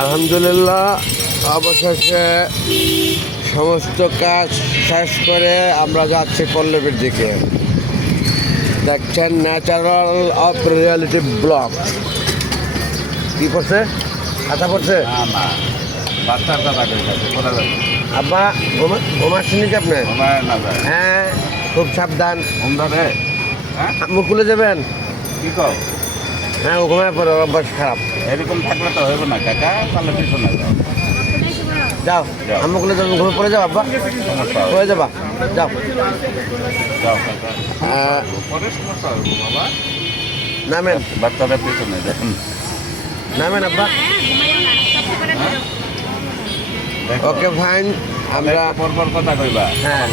আলহামদুলিল্লাহ, অবশেষে সমস্ত কাজ শেষ করে আমরা যাচ্ছি পল্লবীর দিকে। দেখছেন ন্যাচারাল অফ রিয়ালিটি ব্লগ। কি করছে? খাতা পড়ছে? আব্বা ঘুমাচ্ছেন কি আপনি? হ্যাঁ, খুব সাবধান। মুখ খুলে যাবেন। কি কও? হ্যাঁ, ও ঘুমায় পড়ে, অভ্যাস খারাপ। এরকম থাকলে তো হইব না কাকা, তাহলে পিছনে যাও। যাও, আম্মু খুলে যাবেন, ঘুমে পড়ে যাও আব্বা, পড়ে যাবা, যাও। যাও কাকা, পরে সমস্যা হইব বাবা। নামেন বাচ্চারা পিছনে যান। নামেন আব্বা। Okay fine. আমরা পরপর কথা কইবা। হ্যাঁ,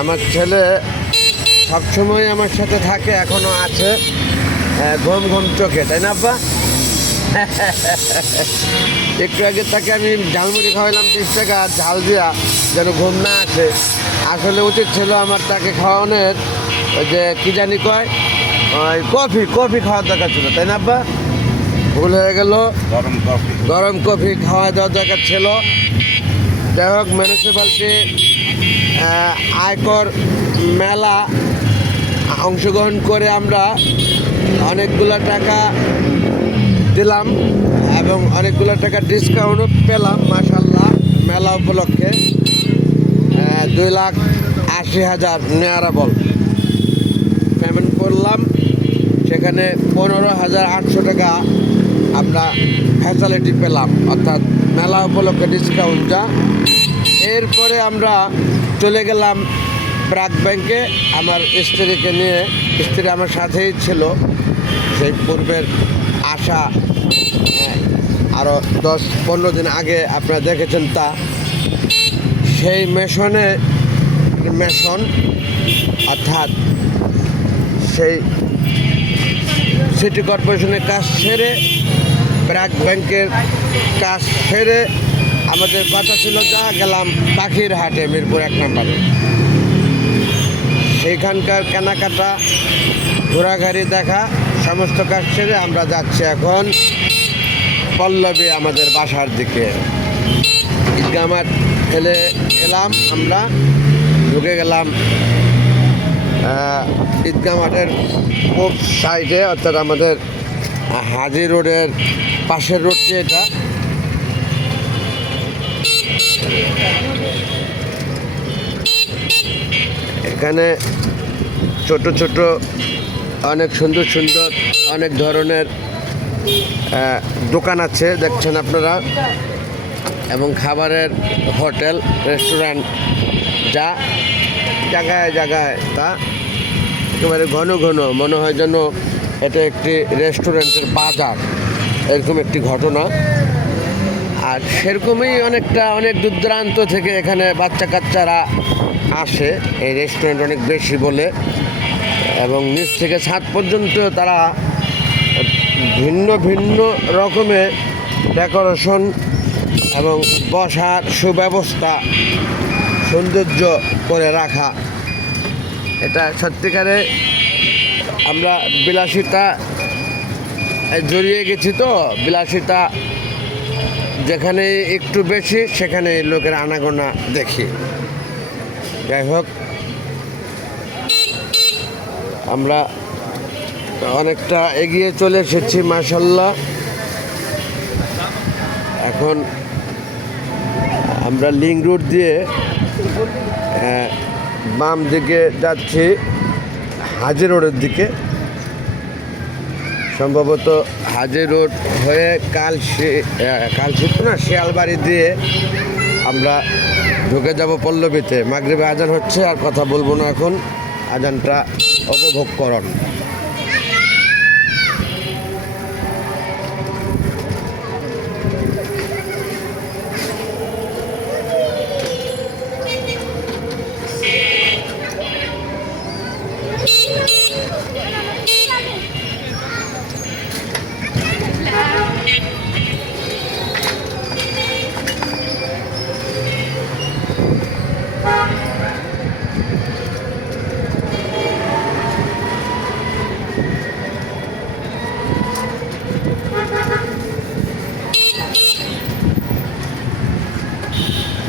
আমার ছেলে সবসময় আমার সাথে থাকে, এখনো আছে, ঘুম ঘুম চোখে, তাই না আব্বা? একটু আগে তাকে আমি ঝালমুড়ি খাওয়াইলাম 30 টাকা ঝাল দিয়া, যেন ঘুম না আসে। আসলে উচিত ছিল আমার তাকে খাওয়ানোর, ওই যে কী জানি কয়, ওই কফি খাওয়ার দরকার ছিল, তাই না আব্বা? ভুল হয়ে গেল। গরম কফি খাওয়া দেওয়ার দরকার ছিল। যাই হোক, মিউনিসিপ্যালিটি আয়কর মেলা অংশগ্রহণ করে আমরা অনেকগুলো টাকা দিলাম এবং অনেকগুলো টাকা ডিসকাউন্টও পেলাম মাশাআল্লাহ। মেলা উপলক্ষে 2,80,000 নেয়ারাবল পেমেন্ট করলাম। সেখানে 15,800 টাকা আমরা ফ্যাসিলিটি পেলাম, অর্থাৎ মেলা উপলক্ষে ডিসকাউন্টটা। এরপরে আমরা চলে গেলাম ব্র্যাক ব্যাংকে আমার স্ত্রীকে নিয়ে। স্ত্রী আমার সাথেই ছিল, সেই পূর্বের আসা আরও 10-15 দিন আগে আপনারা দেখেছেন তা। সেই মেশন অর্থাৎ সেই সিটি কর্পোরেশনের কাজ সেরে, ব্র্যাক ব্যাংকের কাজ সেরে আমাদের কথা ছিল যা গেলাম পাখির হাটে, মিরপুর 1 নম্বরে। সেইখানকার কেনাকাটা, ঘোরাঘুরি দেখা, সমস্ত কাজ সেরে আমরা যাচ্ছি এখন পল্লবী আমাদের বাসার দিকে। ঈদগাহ মাঠ ফেলে এলাম, আমরা ঢুকে গেলাম ঈদগাহ মাঠের পূব সাইডে, অর্থাৎ আমাদের হাজি রোডের পাশের রোডটি এটা। এখানে ছোট ছোট অনেক সুন্দর সুন্দর অনেক ধরনের দোকান আছে, দেখছেন আপনারা, এবং খাবারের হোটেল, রেস্টুরেন্ট, যা জায়গায় জায়গায় তা একেবারে ঘন ঘন মনে হয় যেন এটা একটি রেস্টুরেন্টের বাজার, এরকম একটি ঘটনা। আর সেরকমই অনেক দূর দূরান্ত থেকে এখানে বাচ্চা কাচ্চারা আসে, এই রেস্টুরেন্ট অনেক বেশি বলে, এবং নিচ থেকে ছাদ পর্যন্ত তারা ভিন্ন ভিন্ন রকমের ডেকোরেশন এবং বসার সুব্যবস্থা, সৌন্দর্য করে রাখা। এটা সত্যিকারে আমরা বিলাসিতা জড়িয়ে গেছি, তো বিলাসিতা যেখানে একটু বেশি সেখানে লোকের আনাগোনা দেখি। যাই হোক, আমরা অনেকটা এগিয়ে চলে এসেছি মাশাআল্লাহ। এখন আমরা লিংক রোড দিয়ে বাম দিকে যাচ্ছি হাজি রোডের দিকে। সম্ভবত হাজি রোড হয়ে কালশিত না, শিয়ালবাড়ি দিয়ে আমরা ঢুকে যাব পল্লবীতে। মাগরিবে আজান হচ্ছে, আর কথা বলবো না এখন, আজানটা উপভোগ করুন।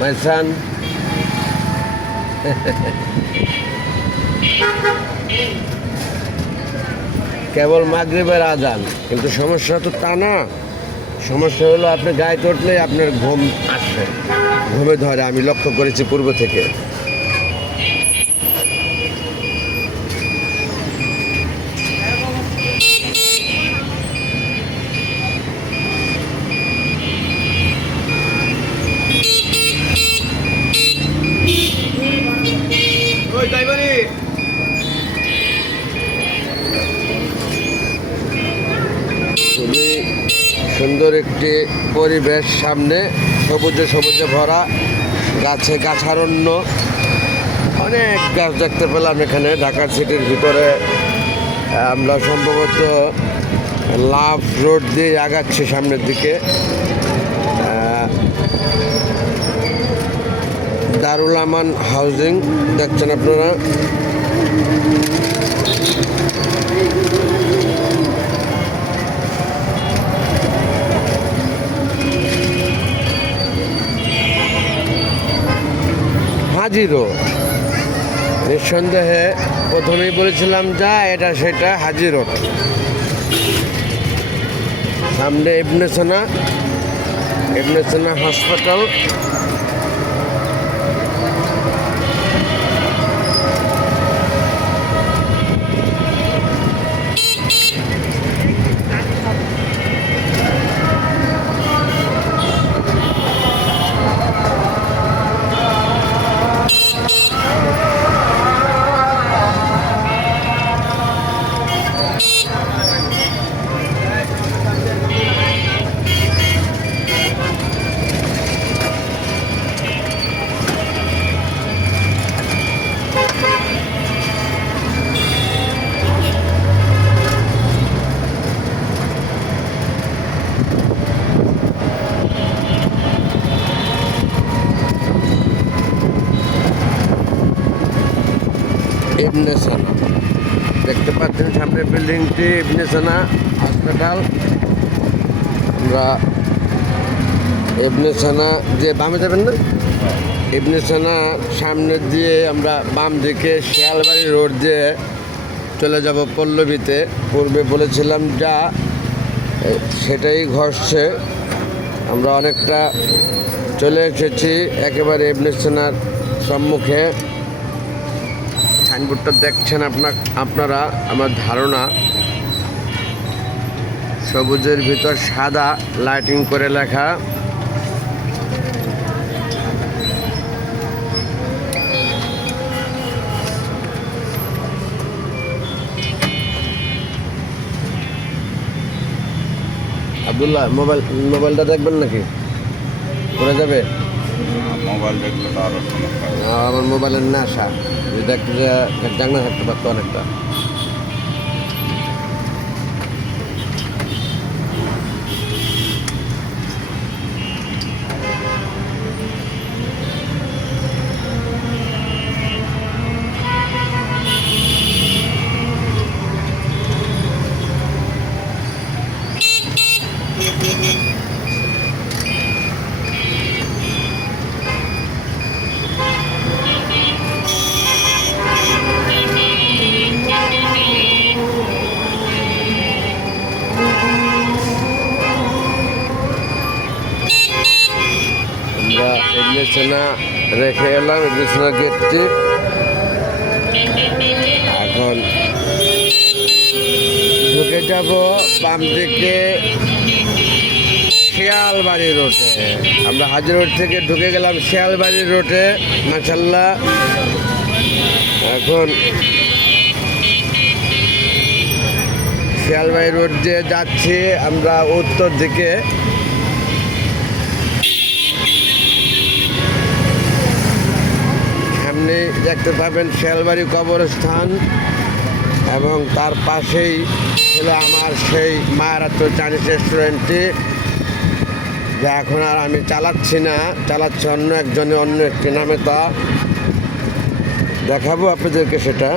মাই সান। কেবল মাগরিবের আজান, কিন্তু সমস্যা তো তা না। সমস্যা হলো আপনি গায়ে চড়লেই আপনার ঘুম আসবে, ঘুমে ধরে। আমি লক্ষ্য করেছি পূর্ব থেকে। খুবই সুন্দর একটি পরিবেশ, সামনে সবুজে সবুজে ভরা, গাছে গাছারণ্য, অনেক গাছ দেখতে পেলাম এখানে। ঢাকার সিটির ভিতরে আমরা সম্ভবত লাভ রোড দিয়ে আগাচ্ছি সামনের দিকে। দারুল আমান হাউজিং দেখছেন আপনারা। হাজি রোড, নিঃসন্দেহে প্রথমেই বলেছিলাম যা এটা সেটা হাজি রোড। সামনে ইবনে সিনা হাসপাতাল। ইবনে সিনা দেখতে পাচ্ছেন সামনের বিল্ডিংটি, ইবনে সিনা হসপিটাল। আমরা ইবনে সিনা দিয়ে বামে যাবেন না, ইবনে সিনা সামনে দিয়ে আমরা বাম দিকে শিয়ালবাড়ি রোড দিয়ে চলে যাব পল্লবীতে। পূর্বে বলেছিলাম যা সেটাই ঘটছে। আমরা অনেকটা চলে এসেছি একেবারে ইবনে সিনার সম্মুখে। সাইনবোর্ডটা দেখছেন আপনারা, আমার ধারণা সবুজের ভিতর সাদা লাইটিং করে লেখা। আব্দুল্লাহ, মোবাইলটা দেখবেন নাকি? পড়ে যাবে। মোবাইল দেখলে তো আরো সমস্যা। আমার মোবাইলের নেশা, দেখতে জানা থাকতে পারতো অনেকটা। আমরা ইবনে সিনা রেখে এলাম, ইবনে সিনা গেটটি। এখন ঢুকে যাব বাম দিকে শিয়ালবাড়ি রোডে। আমরা হাজি রোড থেকে ঢুকে গেলাম শিয়ালবাড়ি রোডে, মাশাআল্লাহ। এখন শিয়ালবাড়ি রোড দিয়ে যাচ্ছি আমরা উত্তর দিকে। সামনে দেখতে পাবেন শিয়ালবাড়ি কবরস্থান, এবং তার পাশেই ছিল আমার সেই মায়ারাত্র চাইনিজ রেস্টুরেন্টটি, যা এখন আর আমি চালাচ্ছি না, চালাচ্ছে অন্য একজনে, অন্য একটি নামে। তা দেখাবো আপনাদেরকে সেটা।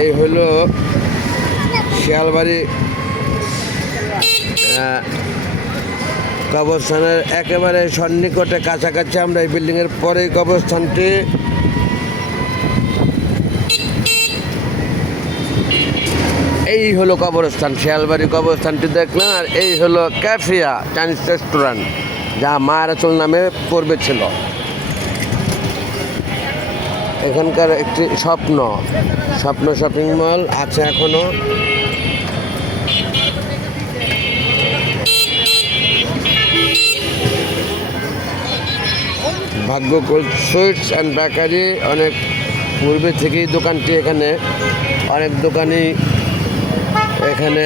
এই হলো শিয়ালবাড়ি কবরস্থানের একেবারে সন্নিকটে কাছাকাছি আমরা এই বিল্ডিংয়ের পরেই কবরস্থানটি। এই হলো কবরস্থান, শিয়ালবাড়ি কবরস্থানটি দেখলেন। আর এই হলো ক্যাফিয়া চাইনিজ রেস্টুরেন্ট, যা মায়ারাচল নামে পূর্বে ছিল। এখানকার একটি স্বপ্ন শপিং মল আছে এখনো। ভাগ্যকুল সুইটস অ্যান্ড বেকারি অনেক পূর্বে থেকেই দোকানটি এখানে, অনেক দোকানই এখানে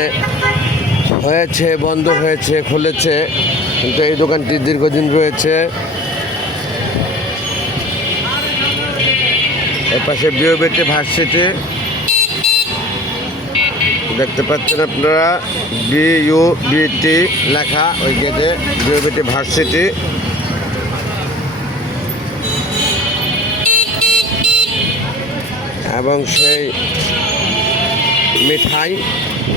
হয়েছে, বন্ধ হয়েছে, খুলেছে, কিন্তু এই দোকানটি দীর্ঘদিন রয়েছে। এর পাশে বিওবিটি ভার্সিটি দেখতে পাচ্ছেন আপনারা, বিইউবিটি লেখা ওই গেটে, বিওবিটি ভার্সিটি। এবং সেই মিঠাই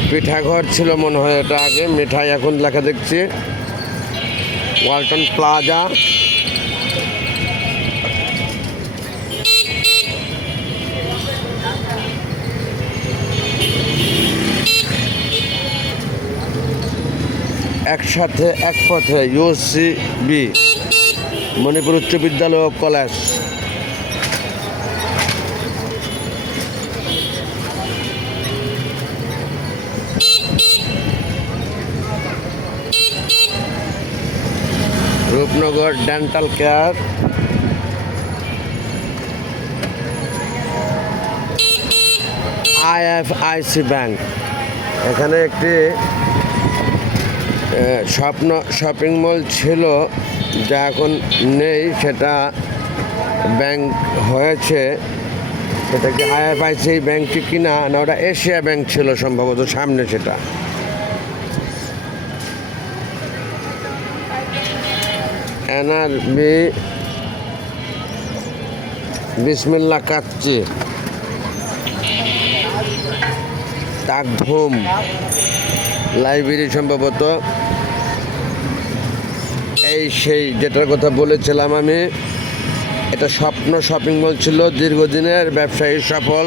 পিঠাঘর ছিল মনে হয় এটা আগে, মিঠাই এখন লেখা দেখছি ওয়ালটন প্লাজা। একসাথে এক পথে ইউসিবি মণিপুর উচ্চ বিদ্যালয় ও college. Rupnagar dental care, IFIC bank. এখানে একটি স্বপ্ন শপিং মল ছিল, যা এখন নেই, সেটা ব্যাংক হয়েছে। সেটা কি আইএফআইসি ব্যাংকটি কিনা না ওটা এশিয়া ব্যাংক ছিল সম্ভবত সামনে সেটা। এনআরবি বিসমিল্লা কাচ্চি, তাকভূম লাইব্রেরি সম্ভবত। এই সেই যেটার কথা বলেছিলাম আমি, এটা স্বপ্ন শপিং মল ছিল, দীর্ঘদিনের ব্যবসায়ী সফল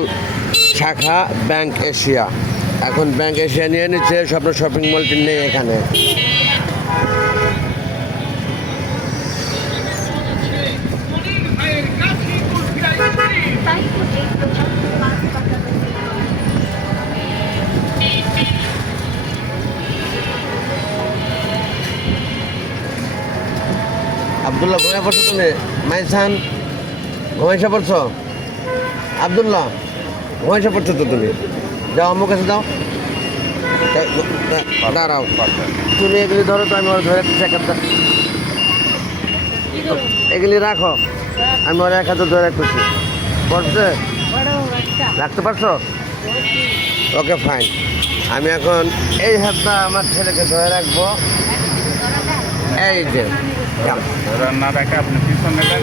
শাখা ব্যাংক এশিয়া। এখন ব্যাংক এশিয়া নিয়ে নিচ্ছে, স্বপ্ন শপিং মলটি নেই এখানে। আবদুল্লাহ ঘুমাই পড়ছো তুমি? মাইসান ঘুমাইসা পড়ছো? আবদুল্লাহ ঘুমাইসা পড়ছো তো তুমি? যাও আমার কাছে যাও, দাঁড়াও তুমি এগুলি ধরো তো, আমি ওর ধরে একটা এগুলি রাখো, আমি ওর এক হাতে ধরে রাখতেছি। পড়ছে? রাখতে পারছো? Okay fine. আমি এখন এই হাতটা আমার ছেলেকে ধরে রাখবো, এই যে না রেখে আপনি পিছন নেবেন,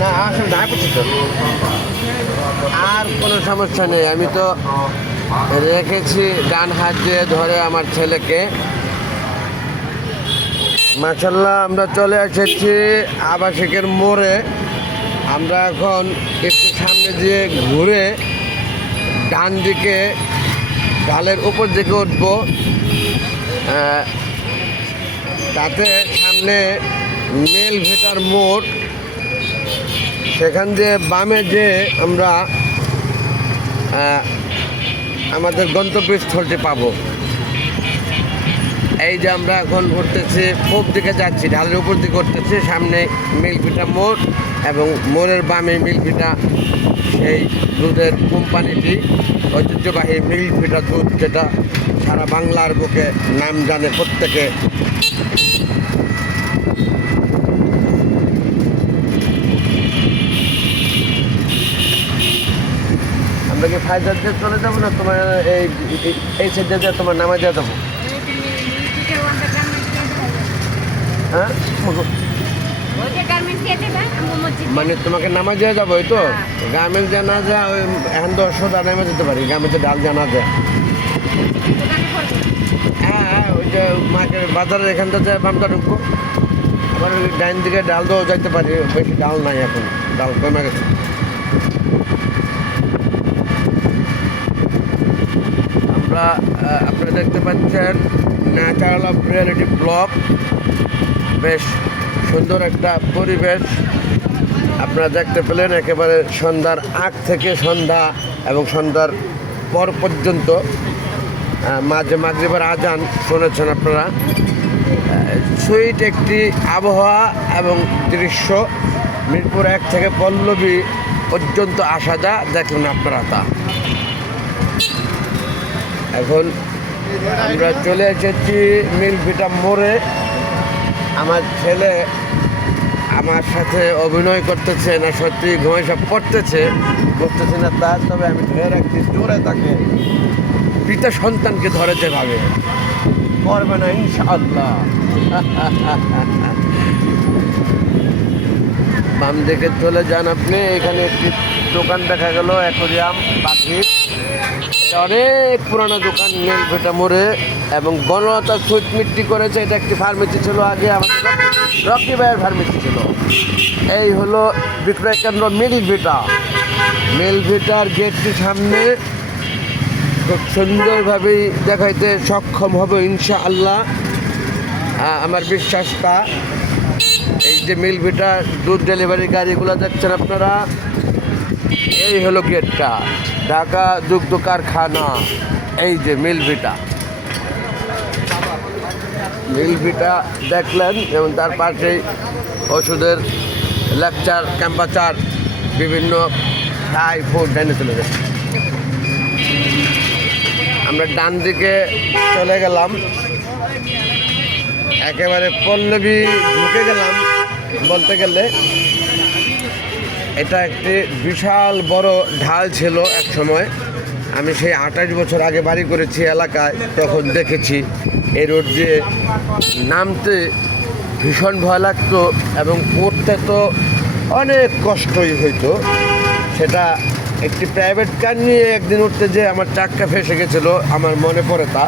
না আসলে না করছি তো, আর কোনো সমস্যা নেই। আমি তো রেখেছি ডান হাত দিয়ে ধরে আমার ছেলেকে। মাশাআল্লাহ, আমরা চলে এসেছি আবাসিকের মোড়ে। আমরা এখন একটু সামনে দিয়ে ঘুরে ডান দিকে ঢালের উপর দিকে উঠবো। তাতে সামনে মেল ভেটার মোড়, সেখান দিয়ে বামে যে আমরা আমাদের গন্তব্যস্থলটি পাবো। এই যে আমরা এখন উঠতেছি, পূব দিকে যাচ্ছি, ঢালের উপর দিকে উঠতেছি, সামনে মিল্কভিটা মোড় এবং মোড়ের বামে মিল্কভিটা, সেই দুধের কোম্পানিটি, ঐতিহ্যবাহী মিল্কভিটা দুধ, যেটা সারা বাংলার বুকে নাম জানে প্রত্যেকে। আমরা কি ফায়দার দিয়ে চলে যাবো না তোমার এই সাইডে দিয়ে তোমার নামা দিয়ে যাবো? হ্যাঁ, মানে তোমাকে নামা দিয়ে যাবো, ওই তো গার্মেন্টস জানা যায়, ওই এখন 10 নামে যেতে পারি, গার্মেন্টসে ডাল জানা যায়। হ্যাঁ, ওই যে মার্কেট বাজারের এখানটা যে বামটা ঢুকবো, আবার ওই ডাইন দিকে ডাল দেওয়া যাইতে পারি, বেশি ডাল নাই এখন, ডাল কমে গেছে। আমরা আপনারা দেখতে পাচ্ছেন ন্যাচারাল অফ রিয়ালিটি ব্লক, বেশ সুন্দর একটা পরিবেশ আপনারা দেখতে পেলেন। একেবারে সন্ধ্যার আগ থেকে সন্ধ্যা এবং সন্ধ্যার পর পর্যন্ত মাঝে মাগরিবের আজান শুনেছেন আপনারা। সুইট একটি আবহাওয়া এবং দৃশ্য, মিরপুর 1 থেকে পল্লবী পর্যন্ত আসা যা দেখলেন আপনারা তা। এখন আমরা চলে এসেছি মিলভিটা মোড়ে। আমার ছেলে আমার সাথে অভিনয় করতেছে না সত্যি ঘুমাইসা পড়তেছে করতেছে না তা, তবে আমি ধরে রাখছি জোরে তাকে, পিতা সন্তানকে ধরে যেভাবে করবে না ইনশাআল্লাহ। বাম দিকে চলে যান আপনি, এখানে একটি দোকান দেখা গেল অ্যাকোরিয়াম পাখির। এটা অনেক পুরানো দোকান মিলভিটা মোড়ে, এবং বনলতা সুইট মিষ্টি করেছে। এটা একটি ফার্মেসি ছিল আগে, আমাদের রকি ভাইয়ের ফার্মেসি ছিল। এই হলো বিক্রয় কেন্দ্র মিলভিটা। মিলভিটার গেটটির সামনে খুব সুন্দরভাবেই দেখাইতে সক্ষম হবে ইনশাআল্লাহ, আমার বিশ্বাসটা। এই যে মিলভিটা দুধ ডেলিভারি গাড়িগুলো দেখছেন আপনারা, এই হলো গেটটা, ঢাকা দুগ্ধ কারখানা। এই যে মিলভিটা, মিলভিটা দেখলেন, এবং তার পাশেই ওষুধের লেকচার ক্যাম্পাচার বিভিন্ন থাই ফুড ডাইনে চলে গেছে। আমরা ডান দিকে চলে গেলাম, একেবারে পল্লবী ঢুকে গেলাম বলতে গেলে। এটা একটি বিশাল বড় ঢাল ছিল এক সময়। আমি সেই 28 বছর আগে বাড়ি করেছি এলাকায়, তখন দেখেছি এই রোড দিয়ে নামতে ভীষণ ভয় লাগতো, এবং উঠতে তো অনেক কষ্টই হইতো। সেটা একটি প্রাইভেট কার নিয়ে একদিন উঠতে যে আমার চাক্কা ফেসে গেছিলো, আমার মনে পড়ে তা।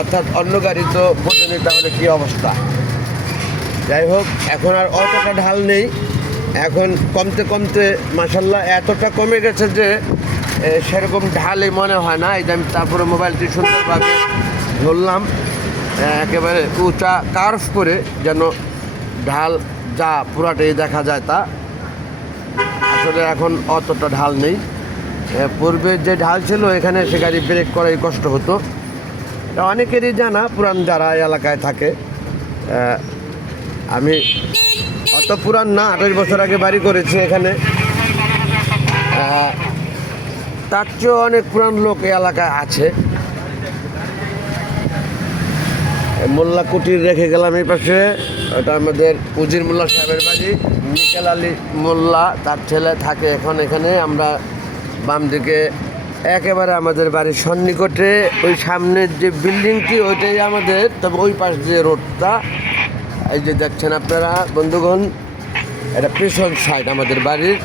অর্থাৎ অন্য গাড়ি তো বোঝেনি তাহলে কী অবস্থা। যাই হোক, এখন আর অতটা ঢাল নেই, এখন কমতে কমতে মাশাল্লাহ এতটা কমে গেছে যে সেরকম ঢালই মনে হয় না। এই যে আমি তারপরে মোবাইলটি সুন্দরভাবে ধরলাম, একেবারে উঁচা কার্ভ করে, যেন ঢাল যা পুরাটাই দেখা যায় তা। আসলে এখন অতটা ঢাল নেই। পূর্বে যে ঢাল ছিল এখানে সে গাড়ি ব্রেক করাই কষ্ট হতো। অনেকেরই জানা, পুরান যারা এলাকায় থাকে। আমি অত পুরান না, 28 বছর আগে বাড়ি করেছি এখানে। তার চেয়েও অনেক পুরান লোক এই এলাকায় আছে। মোল্লা কুটির রেখে গেলাম এই পাশে, ওটা আমাদের উজির মোল্লা সাহেবের বাড়ি। নিকেল আলী মোল্লা তার ছেলে থাকে এখন এখানে। আমরা বাম দিকে একেবারে আমাদের বাড়ির সন্নিকটে ওই সামনের যে বিল্ডিংটি ওইটাই আমাদের, তবে ওই পাশ দিয়ে রোডটা এই যে দেখছেন আপনারা বন্ধুগণ, এটা পেছন সাইড আমাদের বাড়ির।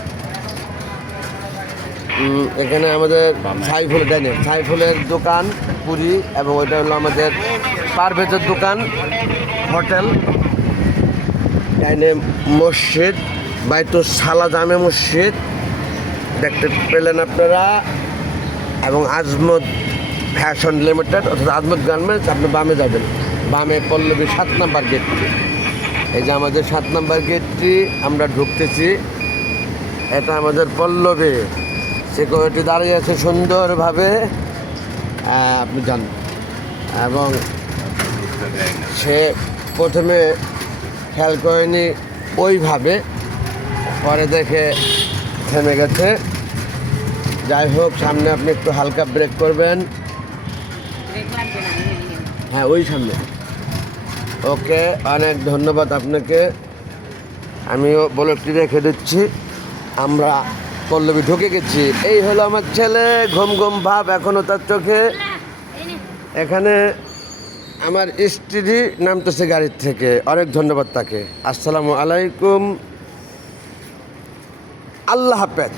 এখানে আমাদের সাইফুলের দোকান পুরি, এবং ওইটা হলো আমাদের পারভেজের দোকান হোটেল। ডাইনে মসজিদ, বাইতুস সালা জামে মসজিদ দেখতে পেলেন আপনারা, এবং আজমত ফ্যাশন লিমিটেড অর্থাৎ আজমত গার্মেন্টস। আপনি বামে যাবেন, বামে পল্লবী 7 নম্বর গেটটি। এই যে আমাদের 7 নম্বর গেটটি, আমরা ঢুকতেছি। এটা আমাদের পল্লবী, সিকিউরিটি দাঁড়িয়ে আছে সুন্দরভাবে, আপনি জান। এবং সে প্রথমে খেয়াল করেনি ওইভাবে, পরে দেখে থেমে গেছে। যাই হোক, সামনে আপনি একটু হালকা ব্রেক করবেন। হ্যাঁ, ওই সামনে। ওকে, অনেক ধন্যবাদ আপনাকে। আমিও ব্লগটি রেখে দিচ্ছি। আমরা পল্লবী ঢুকে গেছি। এই হলো আমার ছেলে, ঘুম ঘুম ভাব এখনও তার চোখে। এখানে আমার স্ত্রী নামতেছে গাড়ির থেকে, অনেক ধন্যবাদ তাকে। আসসালামু আলাইকুম, আল্লাহ হাফেজ।